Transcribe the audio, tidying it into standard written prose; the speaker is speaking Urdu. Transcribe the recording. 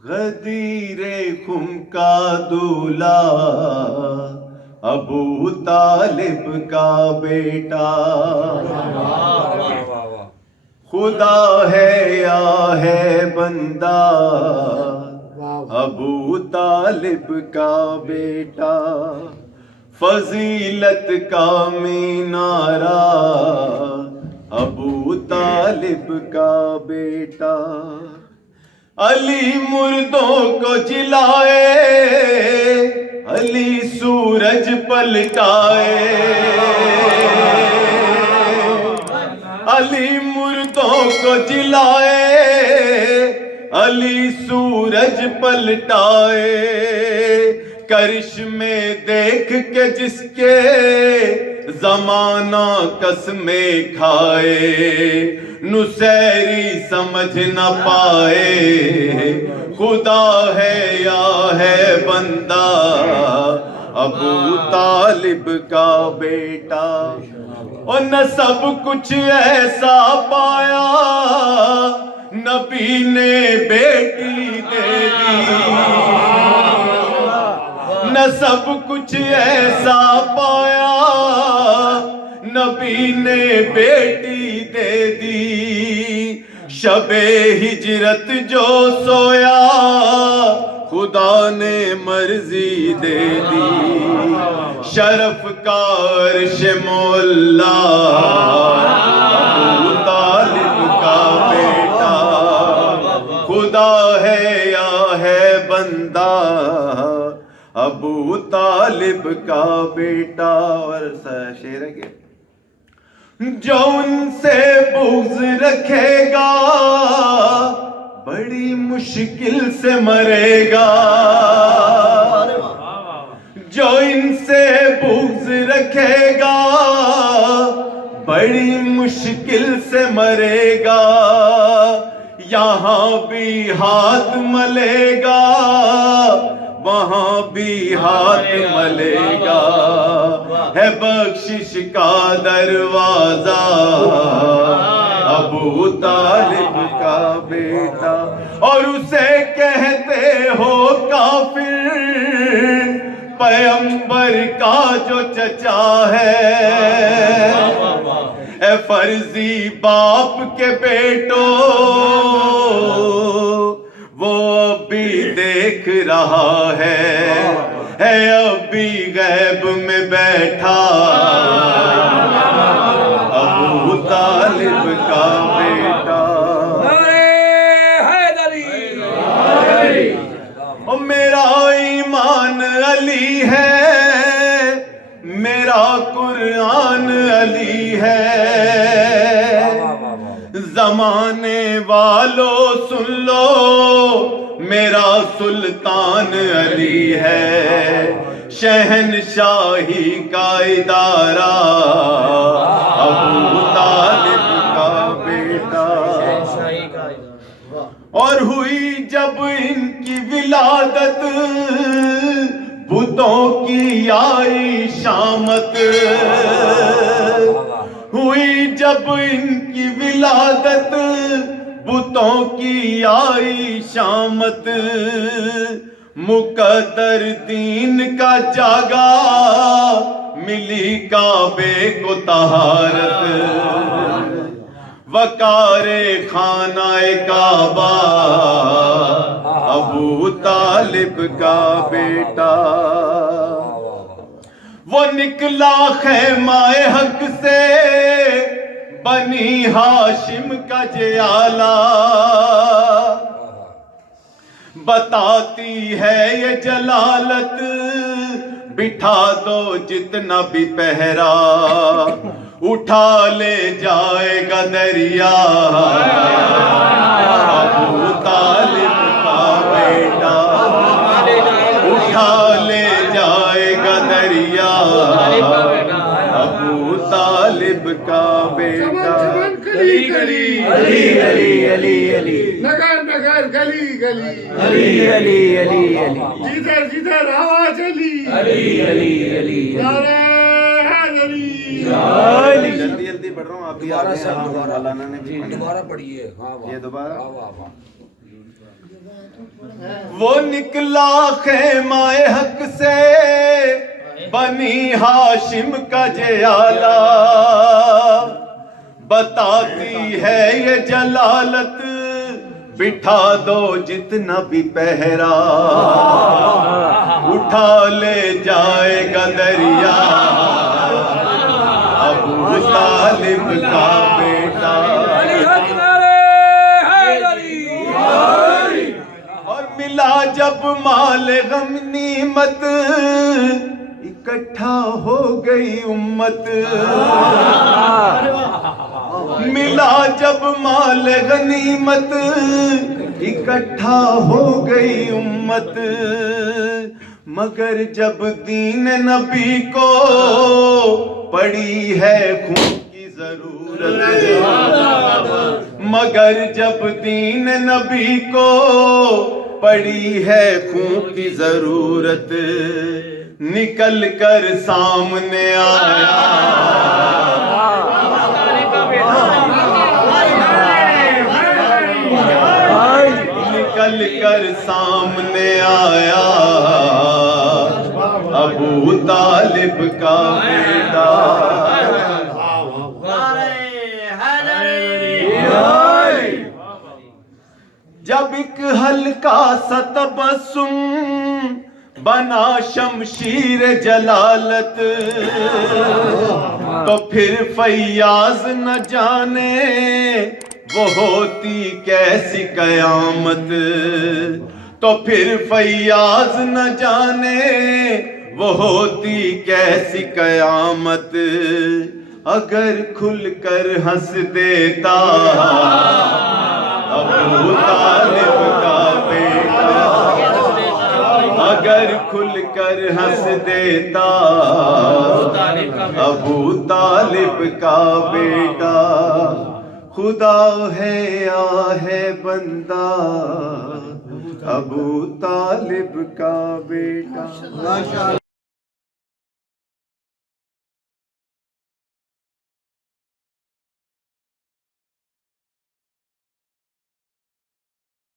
غدیر خم کا دولہا ابو طالب کا بیٹا، خدا ہے یا ہے بندہ ابو طالب کا بیٹا، فضیلت کا مینارہ ابو طالب کا بیٹا، علی مردوں کو جلائے علی سورج پلٹائے، علی مردوں کو جلائے علی سورج پلٹائے، کرشمے دیکھ کے جس کے زمانہ قسمیں کھائے، نصیری سمجھ نہ پائے خدا ہے یا ہے بندہ ابو طالب کا بیٹا، اور نہ سب کچھ ایسا پایا نبی نے بیٹی دے دی، نہ سب کچھ ایسا پایا نبی نے بیٹی دے دی، شب ہجرت جو سویا خدا نے مرضی دے دی، شرف کا عرش مولا ابو طالب کا بیٹا، خدا ہے یا ہے بندہ ابو طالب کا بیٹا۔ اور شعر ہے کہ جو ان سے بغض رکھے گا بڑی مشکل سے مرے گا، جو ان سے بغض رکھے گا بڑی مشکل سے مرے گا، یہاں بھی ہاتھ ملے گا وہاں بھی ہاتھ ملے گا، ہے بخشش کا دروازہ ابو طالب کا بیٹا، اور اسے کہتے ہو کافر پیغمبر کا جو چچا ہے، اے فرضی باپ کے بیٹو وہ اب بھی دیکھ رہا ہے اب بھی غیب میں بیٹھا ابو طالب کا بیٹا، اور میرا ایمان علی ہے میرا قرآن علی ہے، زمانے والوں سن لو میرا سلطان علی ہے، شہنشاہی کا ادارہ ابو طالب کا بیٹا، اور ہوئی جب ان کی ولادت بتوں کی آئی شامت، ہوئی جب ان کی ولادت بتوں کی آئی شامت، مقدر دین کا جاگا ملی کعبے کو طہارت، وقار خانہ کعبہ ابو طالب کا بیٹا، وہ نکلا خیمہ حق سے بنی ہاشم کا جیالہ، بتاتی ہے یہ جلالت بٹھا دو جتنا بھی پہرا، اٹھا لے جائے گا دریا ابو طالب کا بیٹا، اٹھا لے جائے گا دریا ابو طالب کا بیٹا، گلی گلی علی علی علی علی، نگر نگر گلی گلی علی علی علی علی، جدھر جدھر آواز علی علی علی علی، جلدی جلدی پڑھ رہا ہوں آپ بھی آ رہے ہیں، مولانا نے بھی دوبارہ پڑھیے، یہ دوبارہ وہ نکلا خیمہ حق سے بنی ہاشم کا جیالہ، بتاتی ہے یہ جلالت بٹھا دو جتنا بھی پہرا، اٹھا لے جائے گا دریا ابو طالب کا بیٹا۔ اور ملا جب مال غنیمت اکٹھا ہو گئی امت، ملا جب مال غنیمت اکٹھا ہو گئی امت، مگر جب دین نبی کو پڑی ہے خون کی ضرورت، مگر جب دین نبی کو پڑی ہے خون کی ضرورت، نکل کر سامنے آیا نکل کر سامنے آیا ابو طالب کا بیٹا۔ جب ایک ہلکا سا تبسم بنا شمشیر جلالت، تو پھر فیاض نہ جانے وہ ہوتی کیسی قیامت، تو پھر فیاض نہ جانے وہ ہوتی کیسی قیامت، اگر کھل کر ہنس دیتا ابو طالب کا بیٹا، اگر کھل کر ہنس دیتا ابو طالب کا بیٹا۔ خدا ہے یا ہے بندہ ابو طالب کا بیٹا۔